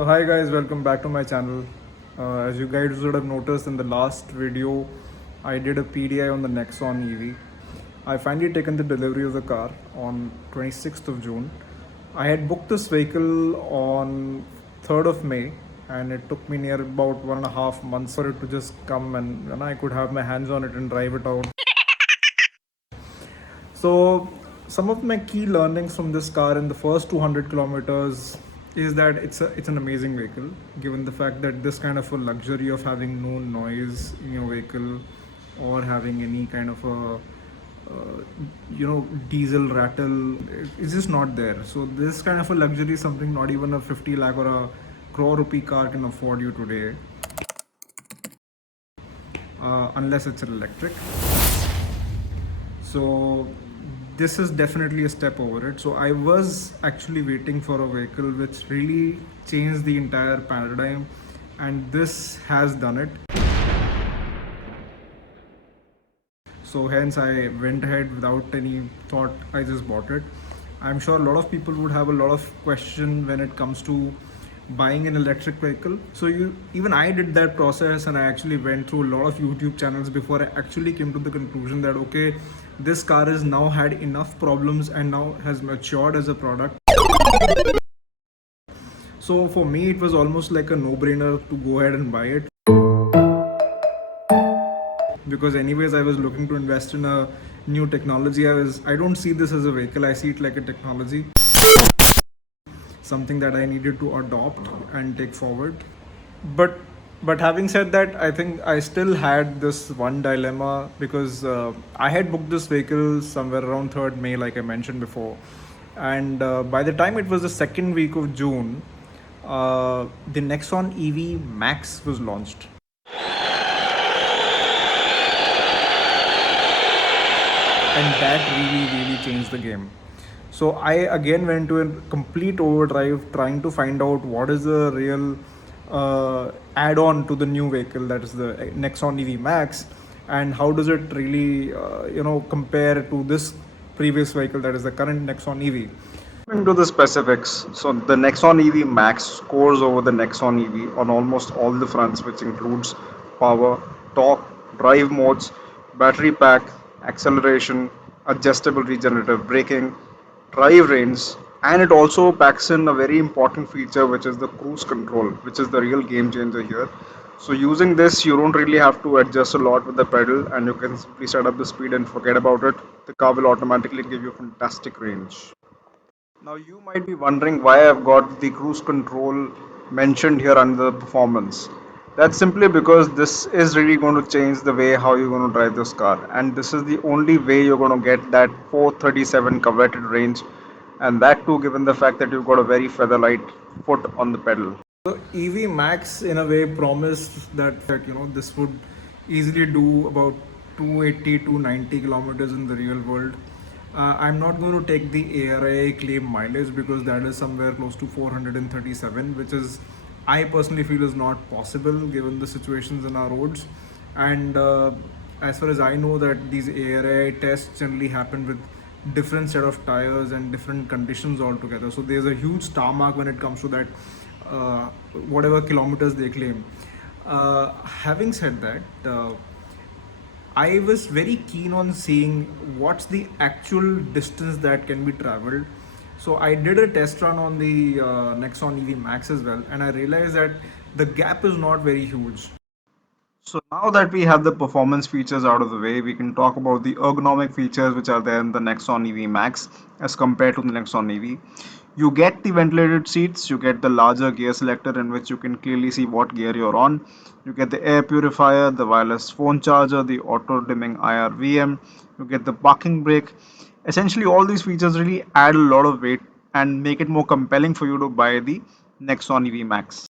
So hi guys, welcome back to my channel. As you guys would have noticed in the last video, I did a PDI on the Nexon EV. I finally taken the delivery of the car on 26th of June. I had booked this vehicle on 3rd of May, and it took me near about 1.5 months for it to just come, and I could have my hands on it and drive it out. So, some of my key learnings from this car in the first 200 kilometers is that it's an amazing vehicle, given the fact that this kind of a luxury of having no noise in your vehicle or having any kind of a diesel rattle is just not there. So this kind of a luxury is something not even a 50 lakh or a crore rupee car can afford you today, unless it's an electric. So this is definitely a step over it. So I was actually waiting for a vehicle which really changed the entire paradigm, and this has done it. So hence I went ahead without any thought. I just bought it. I'm sure a lot of people would have a lot of question when it comes to buying an electric vehicle. So even I did that process, and I actually went through a lot of YouTube channels before I actually came to the conclusion that okay, this car has now had enough problems and now has matured as a product. So for me, it was almost like a no-brainer to go ahead and buy it, because anyways I was looking to invest in a new technology. I don't see this as a vehicle, I see it like a technology, something that I needed to adopt and take forward. But having said that, I think I still had this one dilemma, because I had booked this vehicle somewhere around 3rd May, like I mentioned before, and by the time it was the second week of June, the Nexon EV Max was launched. And that really changed the game. So I again went to a complete overdrive trying to find out what is the real add-on to the new vehicle, that is the Nexon EV Max, and how does it really compare to this previous vehicle, that is the current Nexon EV. Coming to the specifics, so the Nexon EV Max scores over the Nexon EV on almost all the fronts, which includes power, torque, drive modes, battery pack, acceleration, adjustable regenerative braking, drive range, and it also packs in a very important feature, which is the cruise control, which is the real game changer here. So using this, you don't really have to adjust a lot with the pedal, and you can simply set up the speed and forget about it. The car will automatically give you fantastic range. Now you might be wondering why I've got the cruise control mentioned here under the performance. That's simply because this is really going to change the way how you're going to drive this car, and this is the only way you're going to get that 437 coveted range, and that too given the fact that you've got a very featherlight foot on the pedal. So EV Max in a way promised that this would easily do about 280 to 90 kilometers in the real world. I'm not going to take the ARAI claim mileage, because that is somewhere close to 437, which is, I personally feel, is not possible given the situations in our roads. And as far as I know, that these ARAI tests generally happen with different set of tires and different conditions altogether. So there's a huge star mark when it comes to that, whatever kilometers they claim. Having said that, I was very keen on seeing what's the actual distance that can be traveled. So I did a test run on the Nexon EV Max as well, and I realized that the gap is not very huge. So now that we have the performance features out of the way, we can talk about the ergonomic features which are there in the Nexon EV Max as compared to the Nexon EV. You get the ventilated seats, you get the larger gear selector in which you can clearly see what gear you're on. You get the air purifier, the wireless phone charger, the auto dimming IRVM, you get the parking brake. Essentially all these features really add a lot of weight and make it more compelling for you to buy the Nexon EV Max.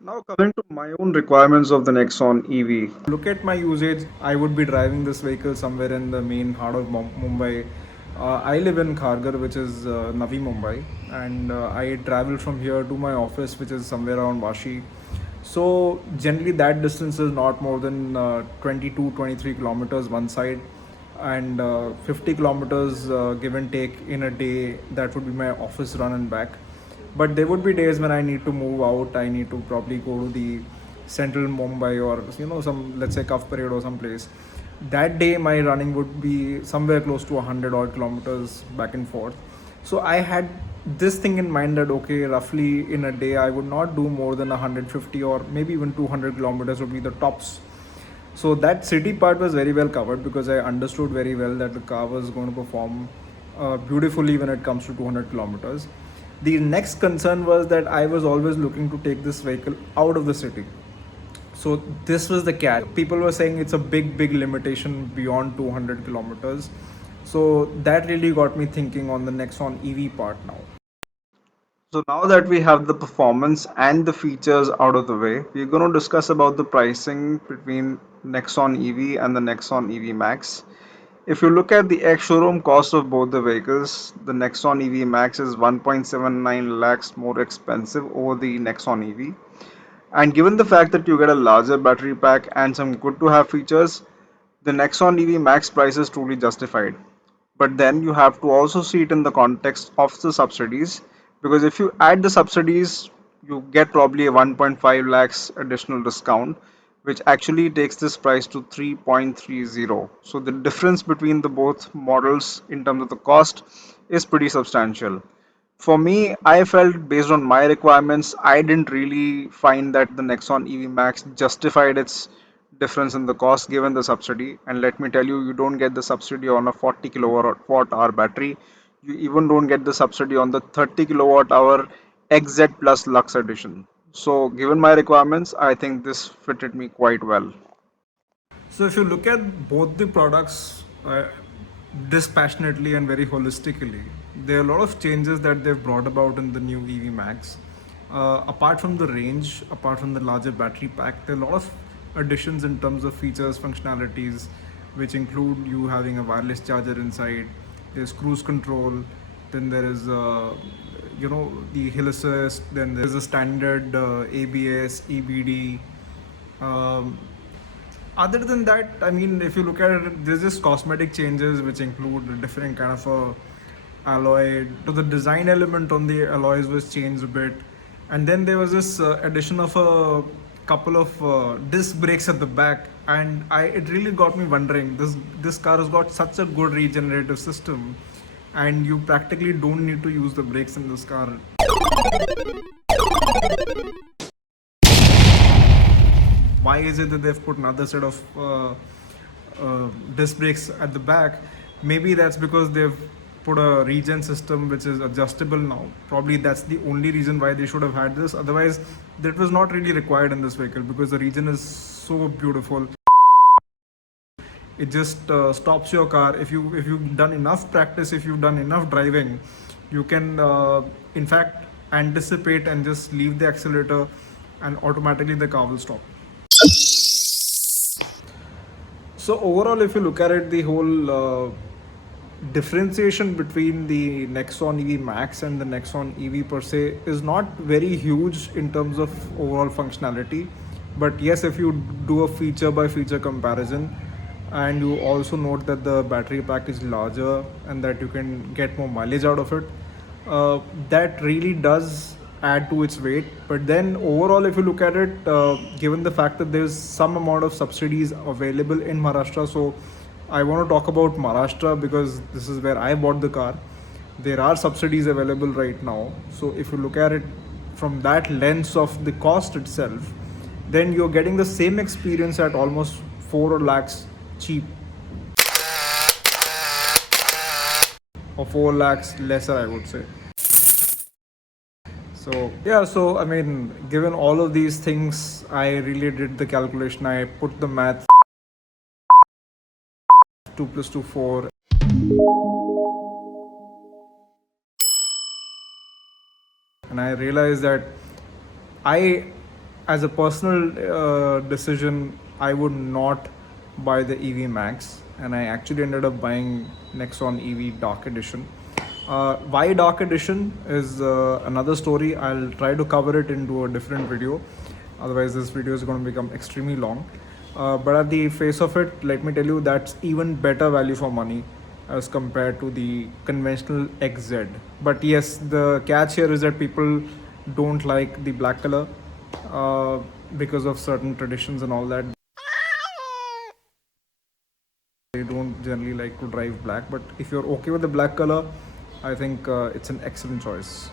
Now coming to my own requirements of the Nexon EV. Look at my usage, I would be driving this vehicle somewhere in the main heart of Mumbai. I live in Kharghar, which is Navi Mumbai, and I travel from here to my office, which is somewhere around Vashi. So generally that distance is not more than 22 23 kilometers one side, and 50 kilometers give and take in a day. That would be my office run and back. But there would be days when I need to move out. I need to probably go to the central Mumbai, or some, let's say, Cuff Parade or some place. That day my running would be somewhere close to 100 odd kilometers back and forth. So I had this thing in mind that okay, roughly in a day I would not do more than 150 or maybe even 200 kilometers would be the tops. So that city part was very well covered because I understood very well that the car was going to perform beautifully when it comes to 200 kilometers. The next concern was that I was always looking to take this vehicle out of the city. So this was the catch. People were saying it's a big limitation beyond 200 kilometers. So that really got me thinking on the Nexon EV part now. So now that we have the performance and the features out of the way, we're going to discuss about the pricing between Nexon EV and the Nexon EV Max. If you look at the ex-showroom cost of both the vehicles, the Nexon EV Max is 1.79 lakhs more expensive over the Nexon EV. And given the fact that you get a larger battery pack and some good to have features, the Nexon EV Max price is truly justified. But then you have to also see it in the context of the subsidies, because if you add the subsidies, you get probably a 1.5 lakhs additional discount, which actually takes this price to 3.30. So the difference between the both models in terms of the cost is pretty substantial. For me, I felt based on my requirements, I didn't really find that the Nexon EV Max justified its difference in the cost given the subsidy. And let me tell you, you don't get the subsidy on a 40 kilowatt hour battery. You even don't get the subsidy on the 30 kilowatt hour XZ Plus Lux edition. So, given my requirements, I think this fitted me quite well. So if you look at both the products dispassionately and very holistically, there are a lot of changes that they've brought about in the new EV Max. Apart from the range, apart from the larger battery pack, there are a lot of additions in terms of features, functionalities, which include you having a wireless charger inside. There's cruise control. Then there is, the hill assist. Then there's a standard ABS, EBD. Um, Other than that, I mean, if you look at it, there's just cosmetic changes which include a different kind of a alloy. To the design element on the alloys was changed a bit, and then there was this addition of a couple of disc brakes at the back, and it really got me wondering. This car has got such a good regenerative system, and you practically don't need to use the brakes in this car. Why is it that they've put another set of disc brakes at the back? Maybe that's because they've put a regen system which is adjustable now. Probably that's the only reason why they should have had this. Otherwise, that was not really required in this vehicle because the regen is so beautiful. It just stops your car. If you've done enough practice, if you've done enough driving, you can in fact anticipate and just leave the accelerator, and automatically the car will stop. So overall, if you look at it, the whole differentiation between the Nexon EV Max and the Nexon EV per se is not very huge in terms of overall functionality. But yes, if you do a feature by feature comparison, and you also note that the battery pack is larger and that you can get more mileage out of it, that really does add to its weight. But then overall, if you look at it, given the fact that there's some amount of subsidies available in Maharashtra, so I want to talk about Maharashtra because this is where I bought the car. There are subsidies available right now. So if you look at it from that lens of the cost itself, then you're getting the same experience at almost 4 lakhs cheap, or 4 lakhs lesser, I would say. So yeah, so I mean, given all of these things, I really did the calculation. I put the math: 2 plus 2 4, and I realized that I, as a personal decision, I would not buy the EV Max, and I actually ended up buying Nexon EV Dark Edition. Why Dark Edition is another story. I'll try to cover it into a different video. Otherwise, this video is going to become extremely long. But at the face of it, let me tell you, that's even better value for money. as compared to the conventional XZ. But yes, the catch here is that people don't like the black color uh, because of certain traditions and all that. They don't generally like to drive black, but if you're okay with the black color, I think it's an excellent choice.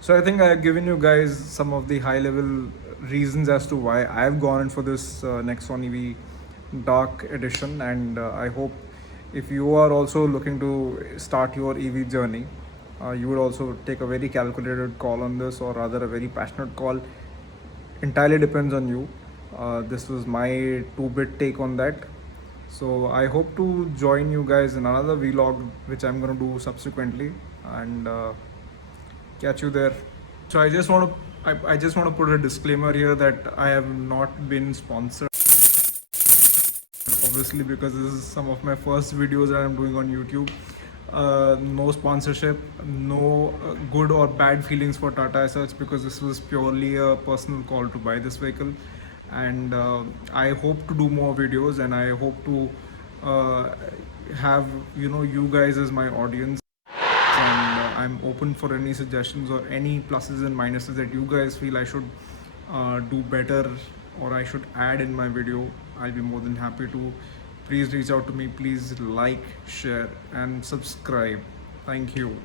So I think I've given you guys some of the high level reasons as to why I've gone in for this Nexon EV dark edition, and I hope if you are also looking to start your EV journey, you would also take a very calculated call on this, or rather a very passionate call. Entirely depends on you. This was my two-bit take on that. So I hope to join you guys in another vlog, which I'm gonna do subsequently, and catch you there. So I just want to put a disclaimer here that I have not been sponsored, obviously, because this is some of my first videos that I'm doing on YouTube. No sponsorship, no good or bad feelings for Tata as such, because this was purely a personal call to buy this vehicle, and I hope to do more videos, and I hope to uh, have you guys as my audience, and I'm open for any suggestions or any pluses and minuses that you guys feel I should do better or I should add in my video. I'll be more than happy to. Please reach out to me. Please like, share, and subscribe. Thank you.